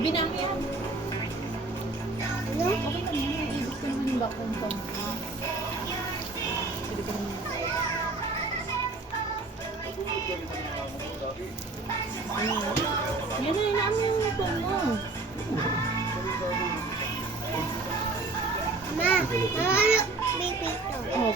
Ibinang yan. Ano? Okay na naman. Ibig ko naman yung bakong ko. Ibig ko naman. Yan na, inaamin yung phone mo. Ma, ano? Baby to. Oh.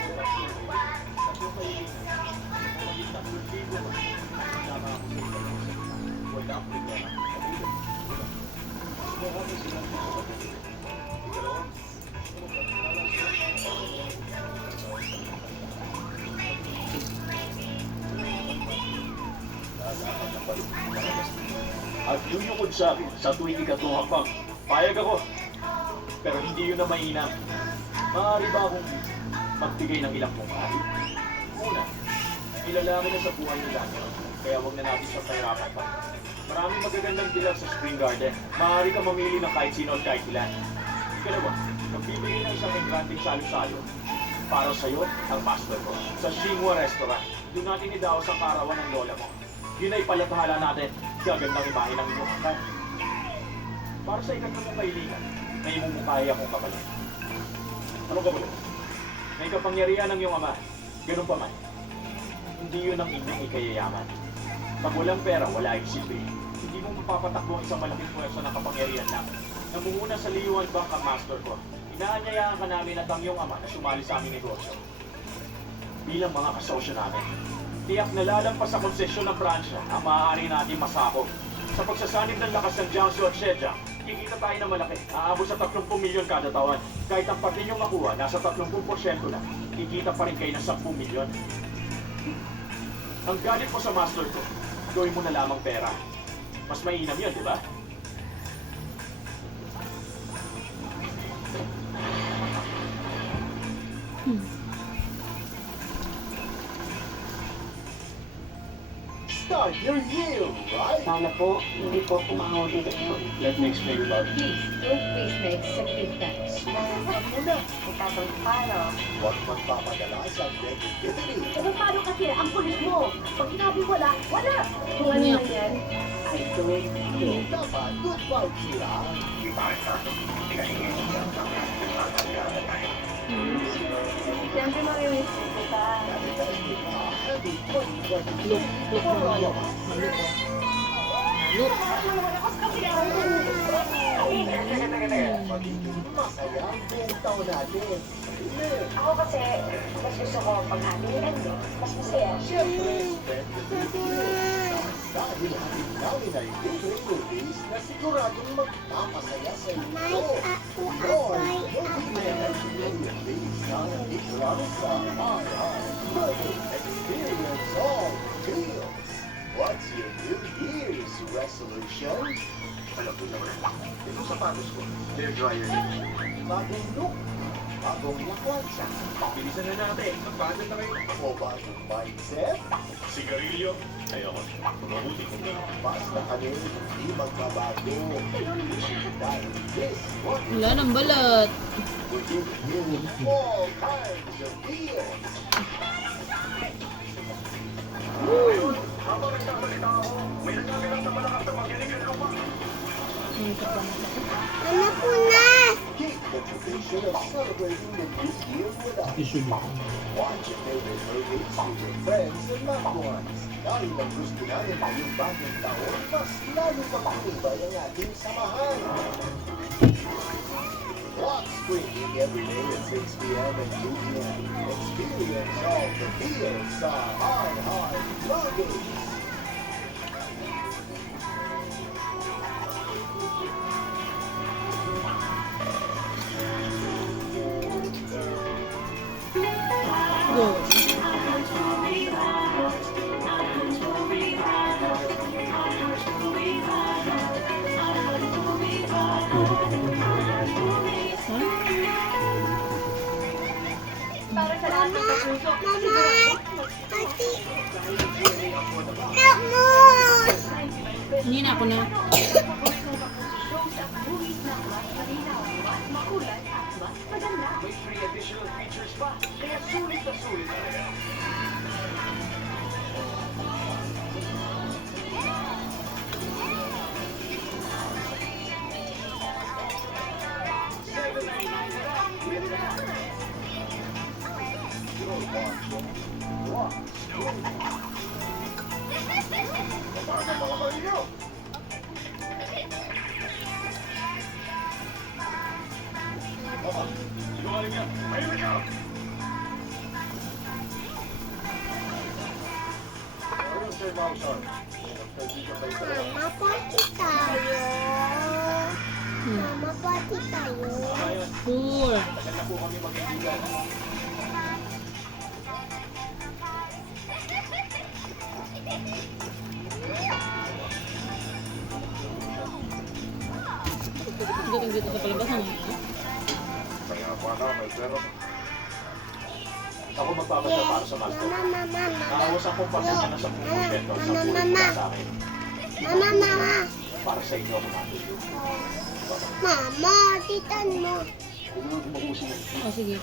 At yuyukod sa akin sa tuwing ikatuhang pang payag ako. Pero hindi yun na mainam. Maaari ba akong magbigay ng ilang pungkahi? Una, ilalaki na sa buhay ni Daniel, kaya huwag na natin siya pahirapan pa. Maraming magagandang dilag sa Spring Garden. Maaari ka mamili ng kahit sino at kahit ilan. Ikalawa, nagbibigay ng isang engranting salo-salo para sa'yo ang master ko sa Xinhua Restaurant. Doon natin idaos ang karawan ng lola mo. Yun ay palatahala natin. Gagandang imahe ng inyong angkan. Para sa ikatlong mong kaibigan, na imumukhahi akong kapalit. Ano kapalit? May kapangyarihan ng iyong ama. Ganun pa man. Hindi yun ang inyong ikayayaman. Pag walang pera, wala ang silbi. Hindi mo mapapatakbo ang isang malaking puwersa ng kapangyarihan namin. Namumuna sa Liyuan Bank ang master ko. Inaanyayaan ka namin at ang iyong ama na sumali sa aming negosyo. Bilang mga kasosyo namin, tiyak na lalampas sa konsesyon ng Pransya ang maaari natin masakop. Sa pagsasanib ng lakas ng Jiangsu at Zhejiang, kikita tayo ng malaki. Aabot sa 30 milyon kada taon. Kahit ang parte ninyong makuha, nasa 30% lang. Kikita pa rin kayo ng 10 milyon. Ang galit mo sa master ko, gawin mo na lamang pera. Mas mainam yun, di ba? Start your year, right? Sana po, hindi po kumahuli ngayon. Let me explain about it. Please make second thanks. Muna, Itatong palo. huwag magpapadala sa negativity. Pero paano kasi ang kulit mo? Pag sinabi wala, wala. Kung ano Ano man yan, I don't know. Dapat good vibes lang. Siyempre mamimiss ko kita. Happy 2020. Look mo malok. Malok ko. Malok. Magiging masaya ang buong taon natin. Ako kasi, mas gusto ko pag happy ending, mas masaya. Siyempre, spend the good year. Dahil hatid namin ay libreng movies na siguradong magpapasaya sa inyo. Lord, movies na ikrami sa experience all feels. What's your New Year's resolution? Alam ko naman. Itong sapatos ko, hair dryer din. Bagong look, bagong lakwansa, Bilisan na natin. Magpagod na kayo. o bagong mindset? Sigarilyo? Ayoko. Mabuti kong gano'n. Basta kami hindi magbabago. Dahil this one Wala nang balat. will give you all kinds of deals. Habang nagsasalita ako, may nagkakalang sa malakas na maginig ang lupa. Ano po na? Keep the tradition of celebrating the new year with us. Watch your favorite movies with your friends and loved ones. Dahil ang gusto namin ngayong bagong taon, mas lalo pag-ibay ang ating samahan. Watch streaming every day at 6 p.m. and 2 p.m. Experience all the feels sa High High Movies. Go. para sa lahat ng puso. Mama! Ate! Namu! Hindi na ako na. May free additional features pa. Kaya sulit na sulit talaga. Bowser. Magkaibigan kayo dalawa. Mama, party tayo. Mama, party tayo. Ayan, Sure. tagal na po kami magkaibigan. Dito sa palabasan. Kaya pa na, may pera. Ako magpapasya para sa master. Mama, mama, Nakawas akong pasensya na 10% sa Mama. sa akin. mama, mama. Para sa inyo ako natulog. Mama, titan mo. Huwag mo mag-uusap mo. Oh, sige.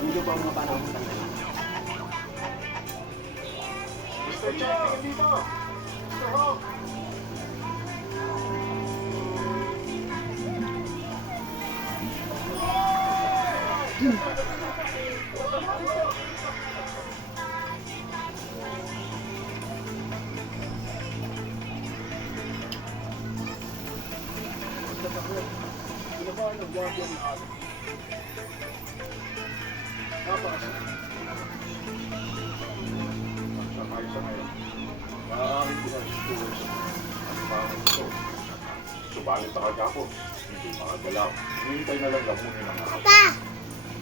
Dito pa mga panahon ng Mr. Chen, tingin dito! Mr. Hawk! Ginawa ng guardia ni Adam. Napakasama. Sakay sa ngayon. Maaaring pinag-siguro sa mga ito. Subalit sa kagapon, hindi makagalaw. Hinihintay na lang lamunin ang araw. Papa,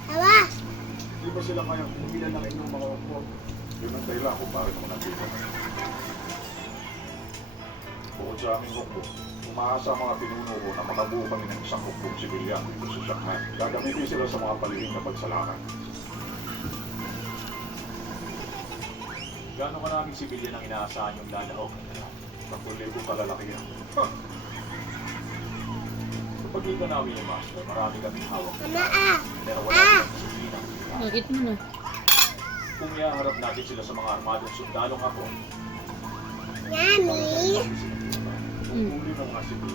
tawa. Di ba sila kayang humilan ng inyong mga upo? Yun ang dahilan kung bakit ako nandito. Bukod sa aming hukbo, umaasa ang mga pinuno ko na makabuo kami ng isang hukbong sibilyan dito sa Shanghai. Gagamitin sila sa mga palihim na pagsalakan. Gano'ng maraming sibilyan ang inaasahan yung lalahok? 10,000 kalalaki yan. Sa pagitan namin yung master, marami kaming hawak. Mama, ah. Pero wala kaming disiplina. Nakit mo na. Kung iaharap natin sila sa mga armadong sundalong ako, Yummy. Ang huli ng mga sibilyan.